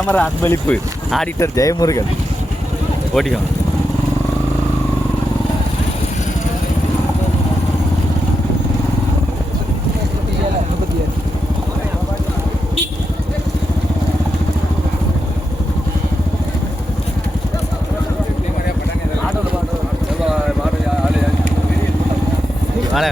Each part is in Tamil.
கேமரா அன்பளிப்பு. ஆடிட்டர் ஜெயமுருகன். ஓடிக்கோ வாழ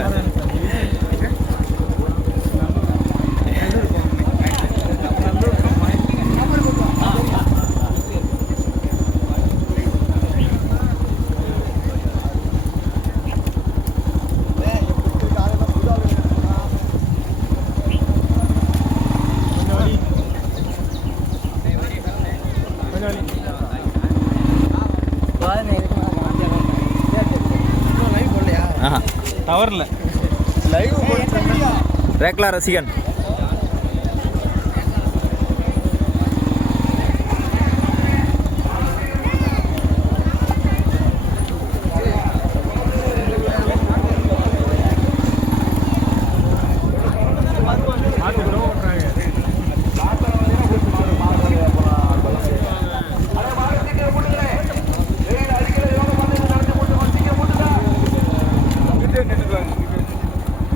ரேக்லா ரசிகன்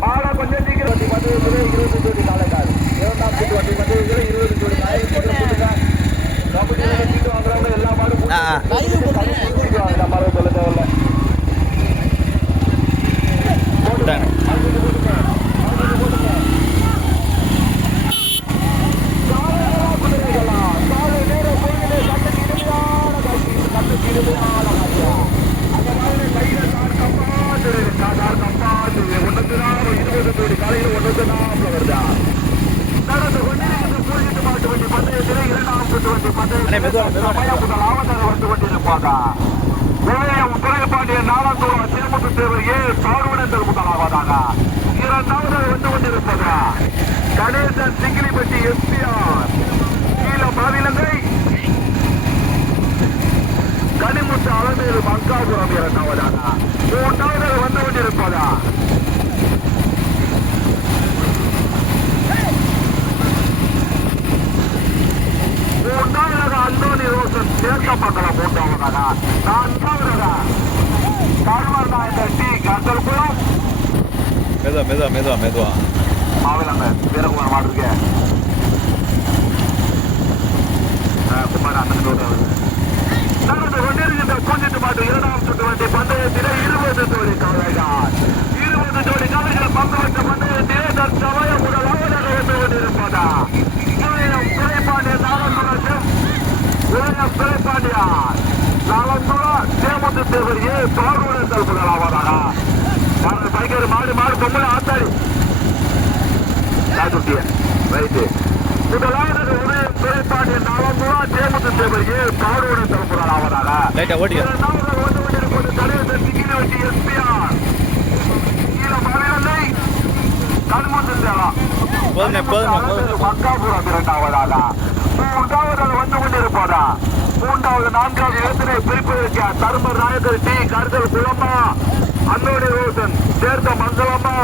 மாடா கொஞ்சம் சீக்கிரம் வண்டி பத்து இருபது ஜோடி காலைக்கால் இரண்டாம் சுற்று வண்டி வந்து இருபது ஜோடி காலை சீக்கிரம் போட்டுங்க கபடியில் சீட்டு வாங்குறவங்க எல்லா மாடும் ஆ, ஆ. எல்லா மாடும் சொல்ல தேவையில்ல விட்டாங்க. அண்ணே, மெதுவா, மெதுவா, மெதுவா. பாண்டியன் நாலாந்தோறும் சேமுத்து தேவர் ஏ பார்வனந்தர் முதலாவதாக இரண்டாவது வந்து கொண்டிருப்பது கணேசன் சிங்கிலிப்பட்டி எஸ்பிஆர். கீழ மாநிலங்களை கனிமுத்து அலமேலு மங்காபுரம் இரண்டாவதாக மூன்றாவது வந்து கொண்டிருப்பதா? மூன்றாவதாக அந்தோனி ரோசன் சேர்க்கப்பட்டலாம் மூன்றாவதாக நான்காவதாக கருவர் நாயக்கர் டி கந்தல்குளம் மெதுவா மெதுவா மெதுவா மெதுவா. மாவிலங்க வீரகுமார் மாடுங்க குமார் அண்ணன் நடந்து கொண்டிருக்கின்ற பூஞ்சிட்டு மாட்டு இரண்டாம் சுற்று வண்டி பந்தயத்திலே இருபது ஜோடி காளைகள் இருபது ஜோடி காளைகள் பங்கு வைத்த பந்தயத்திலே தற்சமய முதலாவதாக வந்து கொண்டிருப்பதா? உதயம் துறைப்பாண்டிய நாளந்துரம் உதயம் துறைப்பாண்டியா நாளந்துரம் சேமுத்து தேவர் ஏ பார்வனத்தல் முதலாவதாக பைக்கர் மாடு மாடு பொம்மலை ஆத்தாடி. காட்டுட்டிய ரைட்டு முதலாவது உதயம் துறைப்பாண்டிய நாளந்துரா சேமுத்து தேவர் ஏ பார்வனத்தல் முதலாவதாக லைட்டா ஓடிக்கோ. இரண்டாவது வந்து கொண்டிருப்பது தலைவர் எஸ்பிஆர். கீழ போதுண்ணே. மக்காபுரம் இரண்டாவதாக. மூன்றாவது வந்து கொண்டிருப்பதா மூன்றாவது நான்காவது இடத்தினை பிரிப்பதற்கு தருமர் நாயக்கர் டி. கருதல் குளமா அன்னோடி ரோசன் சேர்த்த மங்களம்மா.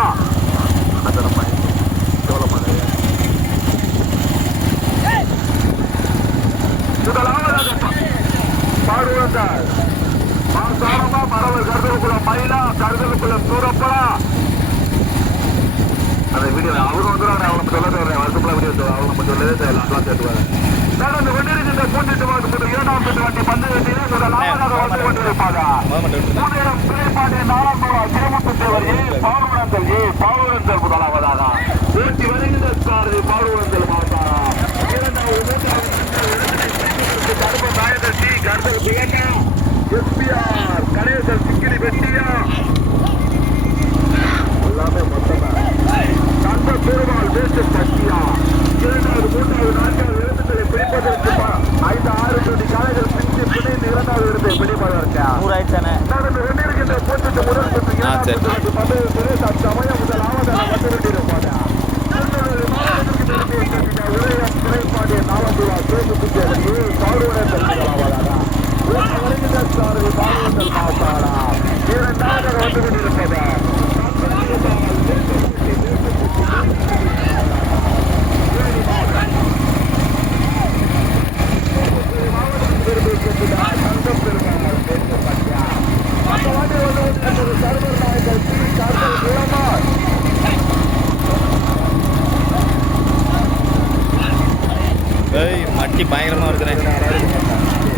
முதலாவதாக பாடுவந்தார் மாசாரமா மரவர் கருதலுக்குள்ள மயிலா கருதலுக்குள்ள சூரப்படா அந்த வீடியோ அவங்க வந்துடுவாங்க அவங்க சொல்ல தேவை வருஷத்துல வீடியோ அவங்க நம்ம சொல்லவே தேவை நடந்து கொண்டிருக்கின்ற இரண்டாம் வண்டி பந்தயத்திலே முதலாவதாக. வந்து கொண்டிருப்பாங்க மூன்றிடம் பிள்ளைப்பாண்டிய நாலாந்தோரா திருமுத்து தேவர் ஏ பாலுவனந்தல் ஏ பாலுவனந்தல் முதலாவதாக வருகின்ற சாரதி கணேசன் குயண்டா எஸ்பிஆர் கணேசன் சிக்கிரி வெட்டியா எல்லாமே மொத்தமா தந்த பெருமாள் வேட்டு சக்தியா இரண்டாவது மூன்றாவது நான்காவது எழுத்துக்களை பிடிப்பதற்கு ஐந்து ஆறு ஜோடி காலைகள் பிடித்து பிடித்து இரண்டாவது இடத்தை பிடிப்பதற்கு நூறாயிரத்தானே நடந்து கொண்டிருக்கின்ற போட்டிட்டு முதல் சுற்று இரண்டாவது சுற்றுக்கு பந்தய சுரேஷ் அச்சமயம் முதல் ஆவதான வந்து கொண்டிருப்பாங்க திருநெல்வேலி மாவட்டத்திற்கு உதயம் குறைபாடு நாலந்துவா சிவகுட்டி கவுரவர்கள் பாலிமண்டல் மாவட்டாடா இரண்டாக வந்து கொண்டிருப்பதா இருக்கிறேன்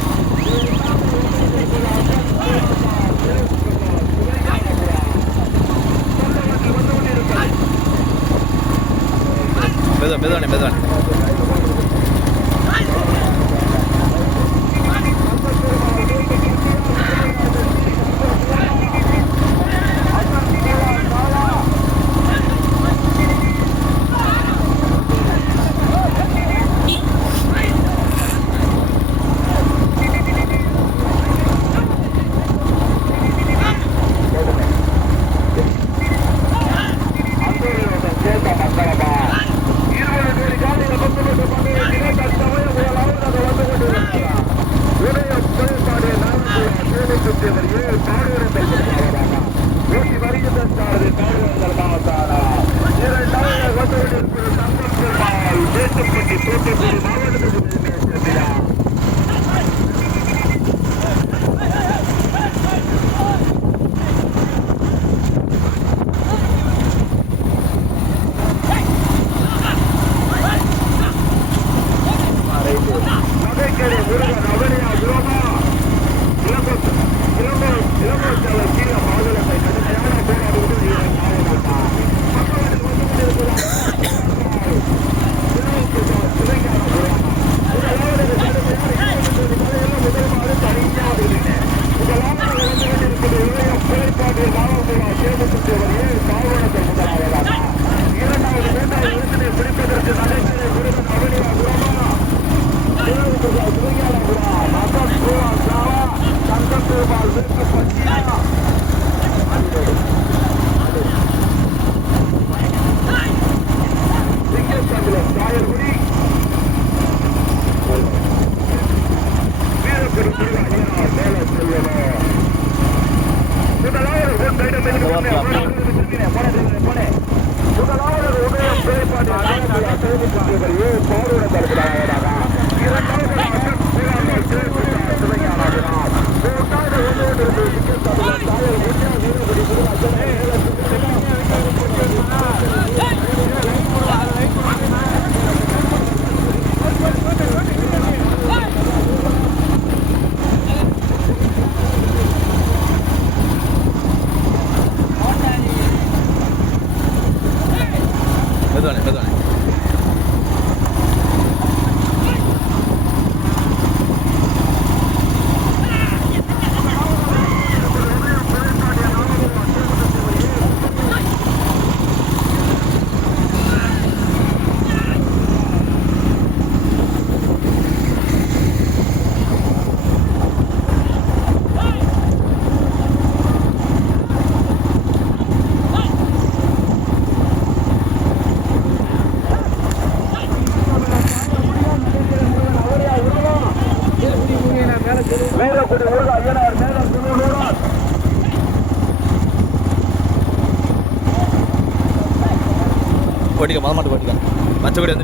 没准，没准，没准。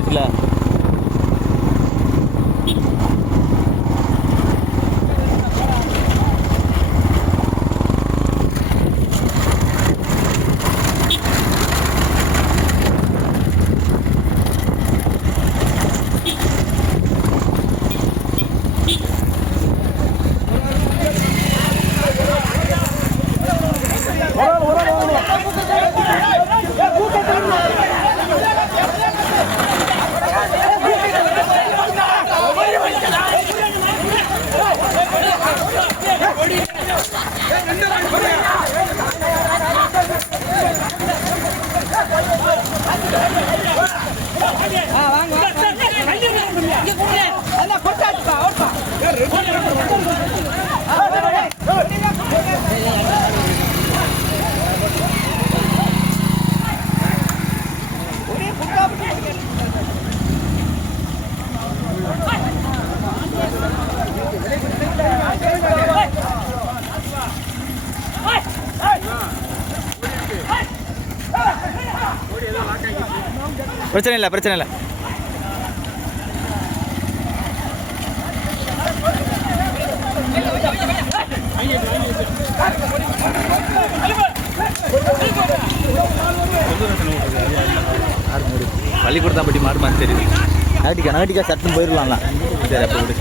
bigla பிரச்சனை இல்லை பிரச்சனை இல்லை. பள்ளிக்கூடத்தாம்பட்டி மாடு மாதிரி தெரியுது. நகட்டிக்கா நகட்டிக்கா சட்டுன்னு போயிடலாம்ல. சரி அப்போ விடு.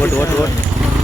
ஓட்டு ஓட்டு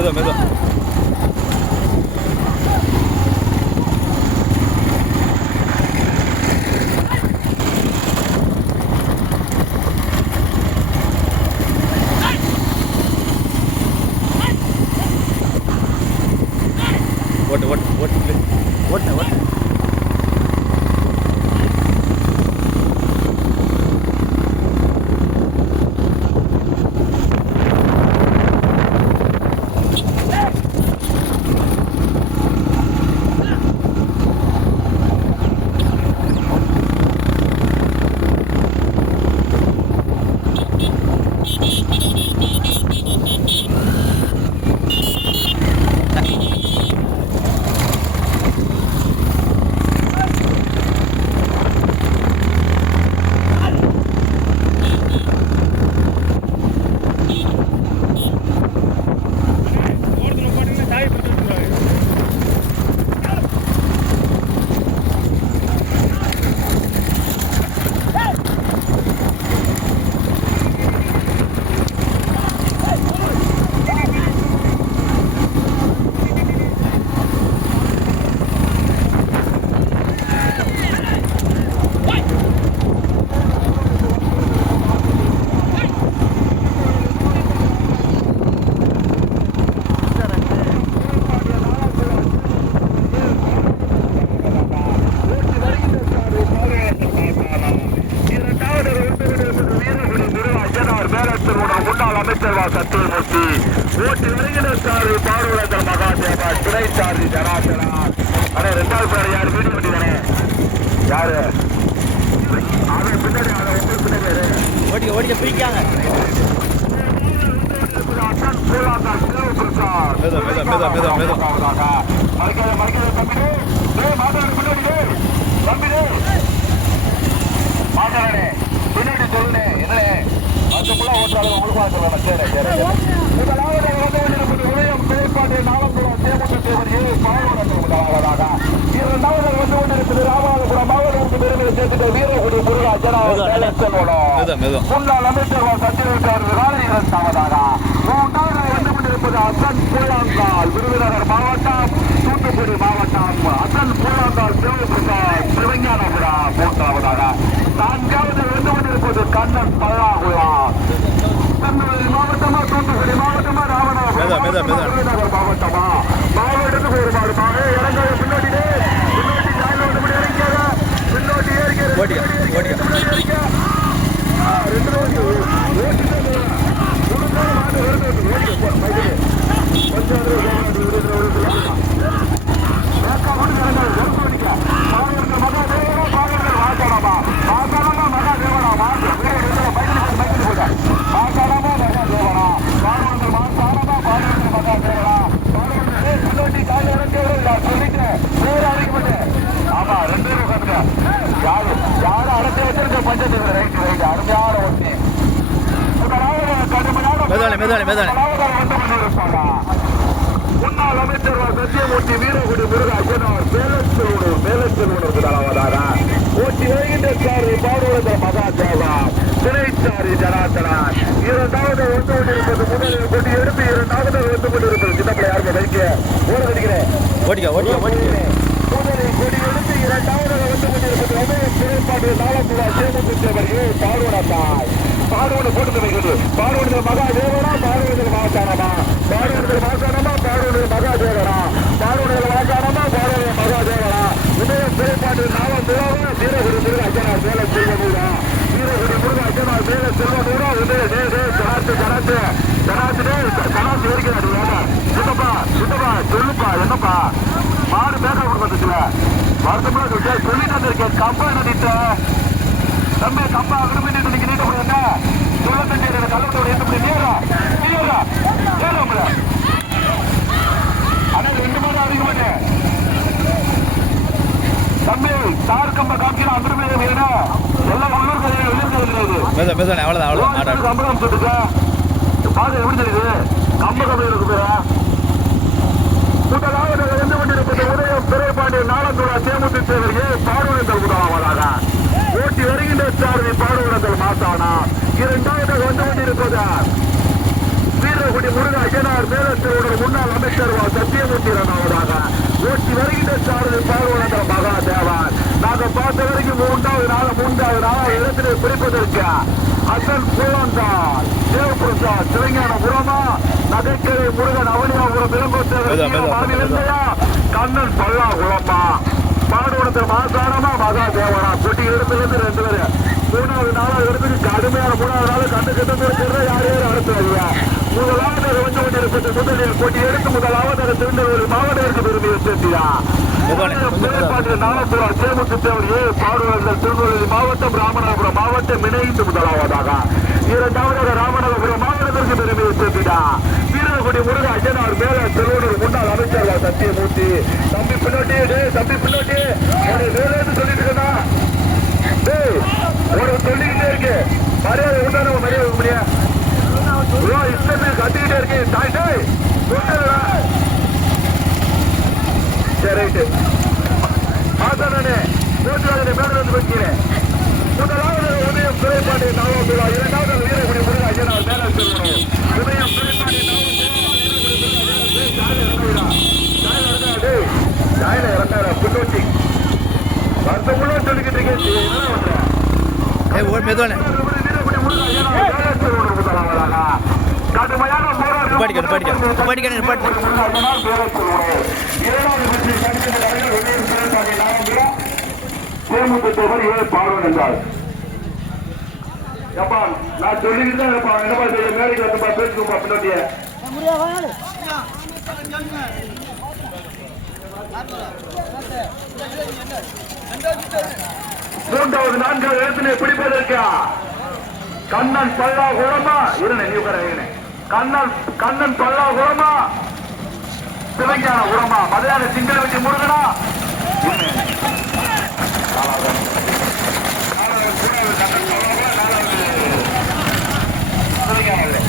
ஓட்டு மெதுவா மெதுவா ஓட்டு ஓட்டு ஓட்டு ஓட்டு ஓட்டு முன்னாள் அமைச்சர் வா சத்துருமூர்த்தி ஓட்டி சாரு பார்வலர் மகாதேவா துணை சாரி ஜனாசனா அடே ரெண்டாவது பேர் யாரு வீடு தானே யாரு அவன் பின்னாடி அவன் உங்களுக்கு பின்னாடி யாரு? ஓடிக்க ஓடிக்க பிரிக்காங்க மெதுவா. மூன்றாவதாக. மறைக்காத, மறைக்காத தம்பி மாதவன் பின்னாடி. தம்பி டேய். மாதவனே, பின்னாடி சொல்லுனே, என்னடே? மத்தவங்களாம் ஓட்டுறாங்க, உங்களுக்கு சொல்லணும். சரி, சரி. முதலாவது உதயம் செயற்பாடு நாளங்குளம் தேமுதிக தேவர் ஏ. பால்வரசன் முதலாவதாக. இரண்டாவது வந்து கொண்டிருப்பது ராமநாதபுரம் மாவட்டத்திற்கு பெருமையை சேர்த்துட்ட வீரகுடி முருகா ஜனாவ சேலச்சனோடம். மெதுவா மெதுவா முன்னாள் அமைச்சர் சத்தியவிட்டார் விகாரி இரண்டாவதாக மூன்றாவது வந்து கொண்டிருப்பது அசன் பூலாங்கால் விருதுநகர் மாவட்டம் தூத்துக்குடி மாவட்டம் அசன் பூலாங்கால் சிவபிரசாத் சிவஞானபுரம் மூன்றாவதாக நான்காவது வந்து கொண்டிருப்பது கண்ணன் பல்லாகுளா திருநெல்வேலி மாவட்டமா தூத்துக்குடி மாவட்டமா ராமநாதபுரம். விருதுநகர் மாவட்டமா மாவட்டத்துக்கு ஒரு மாடுமாக இறங்காத பின்னாடி பின்னாடி ஜாயின் வந்து இறங்கியாத. பின்னாடி ஏறிக்க ரெண்டு ரோடு ஓட்டிட்டு முழுக்கான மாடு வருது ஓடிக்க கொஞ்சம் ஏக்கா மட்டும் இறங்காது வெறும் ஓடிக்க பாகர்கள் மகா தேவனா பாகர்கள் வாசனமா வாசனமா மகா தேவனா மாசு பைக்கில் பைக்கில் போட்டா வாசனமா மகா தேவனா பாகர்கள் வாசனமா பாகர்கள் மகா தேவனா பாகர்கள் முன்னோட்டி காலை இறங்க சொல்லிட்டு பேர் அழைக்க மாட்டேன் ஆமா ரெண்டு பேரும் உட்காந்துக்க யாரு யாரும் அடைச்சி வச்சிருக்க பஞ்சத்துக்கு ரைட் ரைட் அருமையான ஒண்ணு முதலாவது மேதானே. முதலாவதாக வந்து கொண்டிருப்பாங்க முன்னாள் அமைச்சர் சத்தியமூர்த்தி வீரகுடி முருகா ஐயனார் மேலச்செல்வனூர் மேலச்செல்வனூருக்கு தலைவராக ஓட்டி வருகின்ற சாரி பாடுவத மகாதேவா துணைச்சாரி ஜனார்த்தனார் இரண்டாவது வந்து கொண்டிருப்பது முதலில் கொண்டு எடுத்து இரண்டாவது வந்து கொண்டிருப்பது சின்ன யாருமே வைக்க ஓட அடிக்கிறேன் ஓட்டிக்கா ஓட்டிக்கா ஓட்டிக்கா முதலில் கொடி எடுத்து இரண்டாவது வந்து கொண்டிருப்பது உதயம் திரைப்பாடு நாளமுல்லா சேமத்துத்தேவர் ஏ பாடுவனத்தாய் பாடுவன போட்டு வைக்கிறது பாடுவனத்தில் மகாதேவனா பாடுவனத்தில் மாசானமா பாடுவனத்தில் மாசானமா பாடுவனத்தில் மகாதேவனா பாடுவனத்தில் மாசானமா பாடுவனத்தில் மகாதேவனா உதயம் திரைப்பாடு நாளமுல்லா வீரகுடி முருகா அஜனார் மேல செல்வனூரா வீரகுடி முருகா அஜனார் மேல செல்வனூரா உதய டே டே ஜனாத்து ஜனாத்து ஜனாத்து டே ஜனாத்து இருக்கிறாரு சித்தப்பா சித்தப்பா சொல்லுப்பா என்னப்பா மாடு பேச கொடுக்கறதுல வருத்தமா சொல்லிட்டு சொல்லிட்டு வந்திருக்கேன் கம்பா தம்பி கம்பா அங்கே நீங்க நீட்ட முடியாது சொல்ல தண்ணி கல்லூரி நேரா நேரா நேரா முறை ரெண்டு மணி அதிகமானே தம்பி தார் கம்ப பேர் வேணும் எல்லாம் உள்ளூர் கதையில் வெளியூர் கதை கிடையாது மேதா மேதானே அவ்வளோதான் கம்பளம் சொல்லுங்க பாதை எப்படி தெரியுது? கம்ப கம்பளம் இருக்கு பேரா. முதலாவது இருந்து கொண்டிருப்பது உதயம் பிறைப்பாண்டி நாளந்தூரா தேமுதி தேவர் ஏ பாடுவனந்தல் முதலாவதாக ஓட்டி வருகின்ற சாரதி பாடுவனந்தல் மாசானா. இரண்டாவது வந்து கொண்டிருப்பது வீரகுடி முருக ஐயனார் மேலத்தினுடைய முன்னாள் அமைச்சர் சத்தியமூர்த்தி இரண்டாவதாக ஓட்டி வருகின்ற சாரதி பாடுவனந்தல் மகாதேவன். நாங்க பார்த்த வரைக்கும் மூன்றாவது நாள் மூன்றாவது நாள் இடத்திலே பிடிப்பதற்கு அசன் புலந்தான் தேவபிரசாத் சிவஞான புறமா நகைக்கரை முருகன் அவனியாபுரம் விலங்கோட்டை கண்ணன் பல்லா குளமா பாடுவனத்தில் மாசானமா மகாதேவனா? குட்டி இடத்துல ரெண்டு பேரு. மூணாவது நாலாவது இடத்துக்கு கடுமையான மூணாவது நாள் கண்டு கிட்ட யார் யார் அடுத்து வருவா முதலாவது முதலில் போட்டி எடுத்து முதலாவது திருநெல்வேலி மாவட்டத்திற்கு பெருமையை பாடுவர்கள் திருநெல்வேலி மாவட்டம் ராமநாதபுரம் மாவட்டம் இணைந்து முதலாவதாக இரண்டாவதாக ராமநாதபுரம் மாவட்டத்திற்கு பெருமையை சேர்த்திடா வீரகுடி முருக ஐயனார் மேல செல்வனூர் முன்னாள் அமைச்சர் சத்தியமூர்த்தி. தம்பி பின்னாடி டேய் தம்பி பின்னாடி சொல்லிட்டு இருக்கா ஒரு சொல்லிக்கிட்டே இருக்கு. மரியாதை உண்டான மரியாதை இஷ்டத்துக்கு கத்திக்கிட்டே இருக்கேன் தாய் டேய் சரி ரைட்டு மாசானே போட்டுவாதனை மேல வைக்கிறேன் முதலாவது உதயம் துறைப்பாண்டி நாவந்துள்ளா இரண்டாவது வீரகுடி முருகா ஐயனார் மேல செல்வனும் உதயம் துறைப்பாண்டி நாயில இறந்தாரா பின்னோட்டி வருஷமுள்ள சொல்லிக்கிட்டு இருக்கேன் மெதுவானே நிப்பாட்டிக்க, நிப்பாட்டிக்க. நிப்பாட்டிக்க, நிப்பாட்டு. தேமுதிகவர் ஏ பார்வன் என்றார் எப்பா நான் சொல்லிக்கிட்டு தான் இருப்பா என்னப்பா செய்ய மேடைக்கு வந்துப்பா பேசுப்பா பின்னாடியே மூன்றாவது நான்காவது இடத்திலே பிடிப்பதற்கா கண்ணன் பல்லா குளமா இருந்த நீ உட்கார கண்ணன் கண்ணன் பல்லா குளமா சிவஞான உரமா மதுரான சிங்கள வச்சு முருகனா கண்ணன் பல்லா கூட நாலாவது